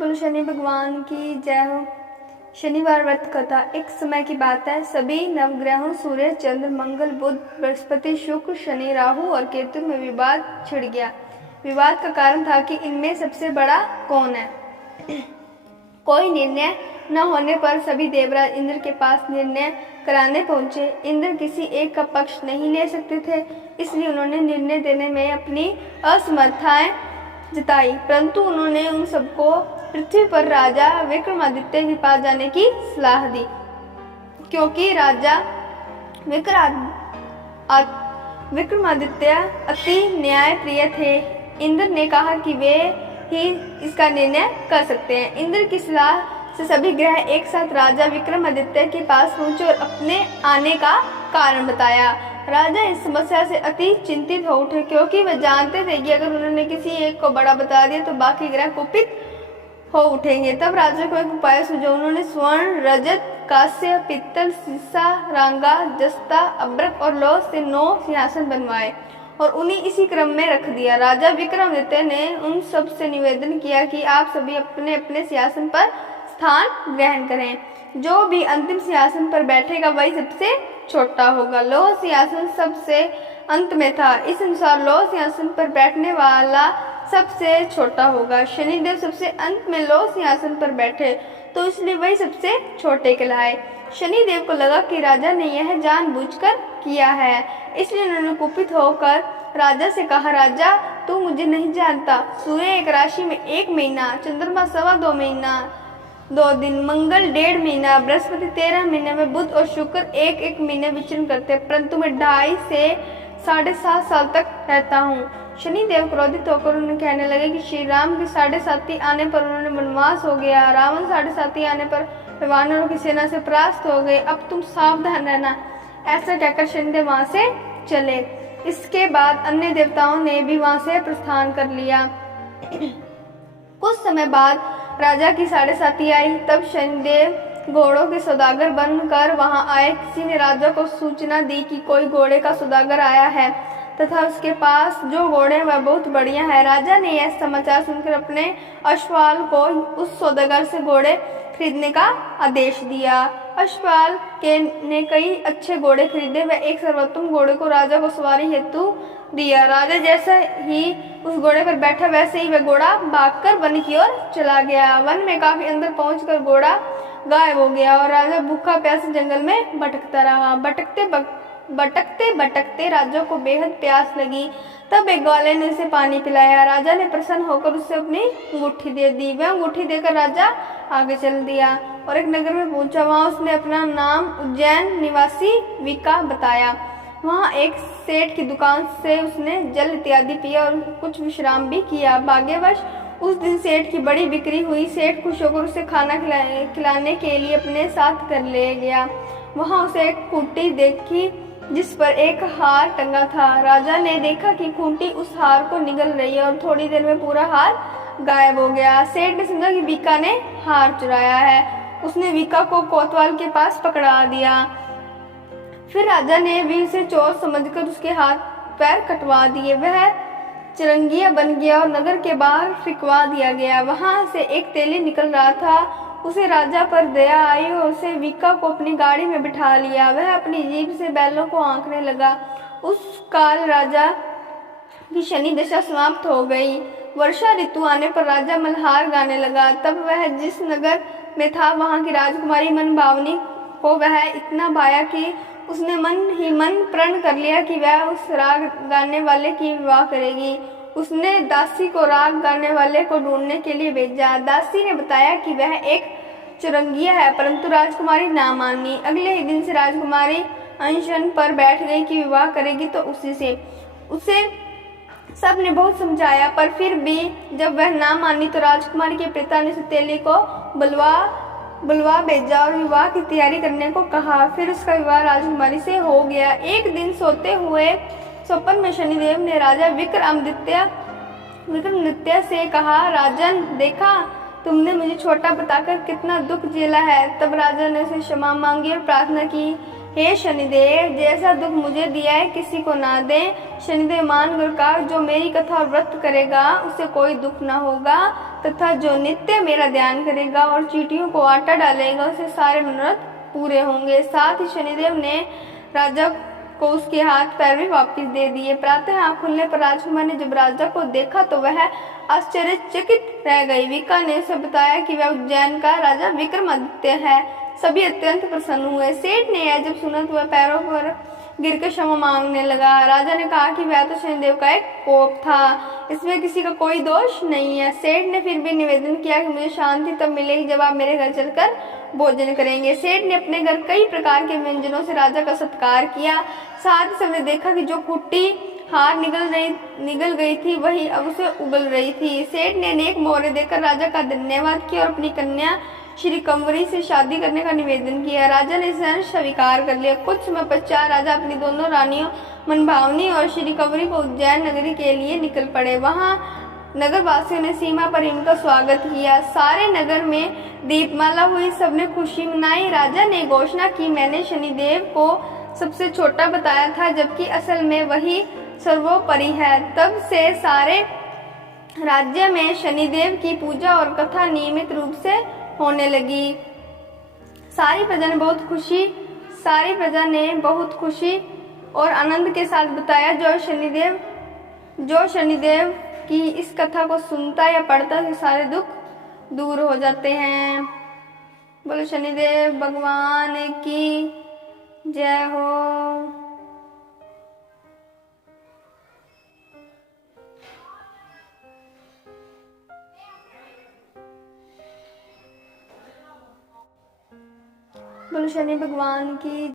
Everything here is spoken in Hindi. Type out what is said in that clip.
बोलो शनि भगवान की जय हो। शनिवार व्रत कथा। एक समय की बात है, सभी नवग्रहों सूर्य, चंद्र, मंगल, बुध, बृहस्पति, शुक्र, शनि, राहु और केतु में विवाद छिड़ गया। विवाद का कारण था कि इनमें सबसे बड़ा कौन है। कोई निर्णय न होने पर सभी देवराज इंद्र के पास निर्णय कराने पहुंचे। इंद्र किसी एक का पक्ष नहीं ले सकते थे, इसलिए उन्होंने निर्णय देने में अपनी असमर्थताएं जताई। परंतु उन्होंने उन सबको पृथ्वी पर राजा विक्रमादित्य के पास जाने की सलाह दी, क्योंकि राजा विक्रमादित्य अति न्यायप्रिय थे। इंद्र ने कहा कि वे ही इसका निर्णय कर सकते हैं। इंद्र की सलाह से सभी ग्रह एक साथ राजा विक्रमादित्य के पास पहुंचे और अपने आने का कारण बताया। राजा इस समस्या से अति चिंतित हो उठे, क्योंकि वे जानते थे कि अगर उन्होंने किसी एक को बड़ा बता दिया तो बाकी ग्रह कुपित हो उठेंगे। तब राजा को एक उपाय सूझा। उन्होंने स्वर्ण, रजत, कांस्य, पित्तल, सीसा, रांगा, जस्ता, अब्रक और लौह से 9 सिंहासन बनवाए और उन्हें इसी क्रम में रख दिया। राजा विक्रमादित्य ने उन सब से निवेदन किया कि आप सभी अपने अपने सिंहासन पर स्थान ग्रहण करें। जो भी अंतिम सिंहासन पर बैठेगा वही सबसे छोटा होगा। लौह सिंहासन सबसे अंत में था, इस अनुसार लौह सिंहासन पर बैठने वाला सबसे छोटा होगा। शनिदेव सबसे अंत में लौह सिंहासन पर बैठे, तो इसलिए वही सबसे छोटे कहलाए। शनिदेव को लगा कि राजा ने यह जानबूझकर किया है, इसलिए उन्होंने कुपित होकर राजा से कहा, राजा तू मुझे नहीं जानता। सूर्य एक राशि में 1 महीना, चंद्रमा 2.25 महीना 2 दिन, मंगल 1.5 महीना, बृहस्पति 13 महीने में, बुध और शुक्र 1-1 महीने विचरण करते, परंतु मैं 2.5 से 7.5 साल तक रहता हूँ। शनिदेव क्रोधित होकर उन्हें कहने लगे कि श्री राम के 7.5 आने पर उन्होंने वनवास हो गया, रावण 7.5 आने पर वानरों की सेना से परास्त हो गए, अब तुम सावधान रहना। ऐसा कहकर शनिदेव वहां से चले। इसके बाद अन्य देवताओं ने भी वहां से प्रस्थान कर लिया। कुछ समय बाद राजा की 7.5 आई। तब शनिदेव घोड़ों के सौदागर बनकर वहां आए। किसी ने राजा को सूचना दी कि कोई घोड़े का सौदागर आया है तथा उसके पास जो घोड़े वह बहुत बढ़िया है। राजा ने यह समाचार सुनकर अपने अश्वपाल को उस सौदागर से घोड़े खरीदने का आदेश दिया। अश्वपाल ने कई अच्छे घोड़े खरीदे। वह एक सर्वोत्तम घोड़े को राजा को सवारी हेतु दिया। राजा जैसा ही उस घोड़े पर बैठा वैसे ही वह घोड़ा भागकर वन की ओर चला गया। वन में काफी अंदर पहुंचकर घोड़ा गायब हो गया और राजा भूखा प्यासा जंगल में भटकता रहा। भटकते भटकते राजा को बेहद प्यास लगी। तब एक ग्वाले ने उसे पानी पिलाया। राजा ने प्रसन्न होकर उसे अपनी अंगूठी दे दी। वह अंगूठी देकर राजा आगे चल दिया और एक नगर में पहुंचा। वहां उसने अपना नाम उज्जैन निवासी विका बताया। वहां एक सेठ की दुकान से उसने जल इत्यादि पिया और कुछ विश्राम भी किया। भाग्यवश उस दिन सेठ की बड़ी बिक्री हुई। सेठ खुश होकर उसे खाना खिलाने के लिए अपने साथ कर ले गया। वहां उसे एक खूंटी देखी जिस पर एक हार टंगा था। राजा ने देखा कि खूंटी उस हार को निगल रही है और थोड़ी देर में पूरा हार गायब हो गया। सेठ ने समझा कि विका ने हार चुराया है। उसने विका को कोतवाल के पास पकड़ा दिया। फिर राजा ने भी उसे चोर समझकर उसके हाथ पैर कटवा दिए। वह चिरंगिया बन गया और नगर के बाहर फिकवा दिया गया। वहां से एक तेली निकल रहा था। उसे राजा पर दया आई और उसे विका को अपनी गाड़ी में बिठा लिया। वह अपनी जीभ से बैलों को आंकने लगा। उस काल राजा की शनि दशा समाप्त हो गई। वर्षा ऋतु आने पर राजा मल्हार गाने लगा। तब वह जिस नगर में था वहां की राजकुमारी मनभावनी को वह इतना भाया कि उसने मन ही मन प्रण कर लिया कि वह उस राग गाने वाले की विवाह करेगी। उसने दासी को राग गाने वाले को ढूंढने के लिए भेजा। दासी ने बताया कि वह एक चुरंगिया है, परंतु राजकुमारी ना मानी। अगले ही दिन से राजकुमारी अनशन पर बैठ गई कि विवाह करेगी तो उसी से। उसे सब ने बहुत समझाया, पर फिर भी जब वह ना मानी तो राजकुमारी के पिता ने तेली को बुलवा भेजा और विवाह की तैयारी करने को कहा। फिर उसका विवाह राजकुमारी से हो गया। एक दिन सोते हुए स्वप्न में शनिदेव ने राजा विक्रमादित्य से कहा, राजन देखा तुमने मुझे छोटा बताकर कितना दुख झेला है। तब राजा ने उसे क्षमा मांगी और प्रार्थना की हे शनिदेव, जैसा दुख मुझे दिया है किसी को ना दें। शनिदेव मान कर कहा, जो मेरी कथा और व्रत करेगा उसे कोई दुख ना होगा, तथा जो नित्य मेरा ध्यान करेगा और चींटियों को आटा डालेगा उसे सारे मनोरथ पूरे होंगे। साथ ही शनिदेव ने राजा को उसके हाथ पैर भी वापस दे दिए। प्रातः आँख खुलने पर राजकुमार ने जब राजा को देखा तो वह आश्चर्यचकित रह गई। विका ने उसे बताया कि वह उज्जैन का राजा विक्रमादित्य है। सभी अत्यंत प्रसन्न हुए। सेठ ने यह जब सुना तो वह पैरों पर गिरकर क्षमा मांगने लगा। राजा ने कहा कि वह तो शनिदेव का एक कोप था, इसमें किसी का कोई दोष नहीं है। सेठ ने फिर भी निवेदन किया कि मुझे शांति तब मिलेगी जब आप मेरे घर चलकर भोजन करेंगे। सेठ ने अपने घर कई प्रकार के व्यंजनों से राजा का सत्कार किया। साथ ही सबने देखा कि जो कुट्टी हार निगल गई थी वही अब उसे उगल रही थी। सेठ ने अनेक मोहरे देकर राजा का धन्यवाद किया और अपनी कन्या श्री कंवरी से शादी करने का निवेदन किया। राजा ने इसे स्वीकार कर लिया। कुछ समय पश्चात राजा अपनी दोनों रानियों मनभावनी और श्री कंवरी को उज्जैन नगरी के लिए निकल पड़े। वहां नगर वासियों ने सीमा पर इनका स्वागत किया। सारे नगर में दीपमाला हुई, सबने खुशी मनाई। राजा ने घोषणा की, मैंने शनिदेव को सबसे छोटा बताया था, जबकि असल में वही सर्वोपरि है। तब से सारे राज्य में शनिदेव की पूजा और कथा नियमित रूप से होने लगी। सारी प्रजा ने बहुत खुशी और आनंद के साथ बताया। जो शनिदेव की इस कथा को सुनता या पढ़ता है सारे दुख दूर हो जाते हैं। बोलो शनिदेव भगवान की जय हो। बोलो शनि भगवान की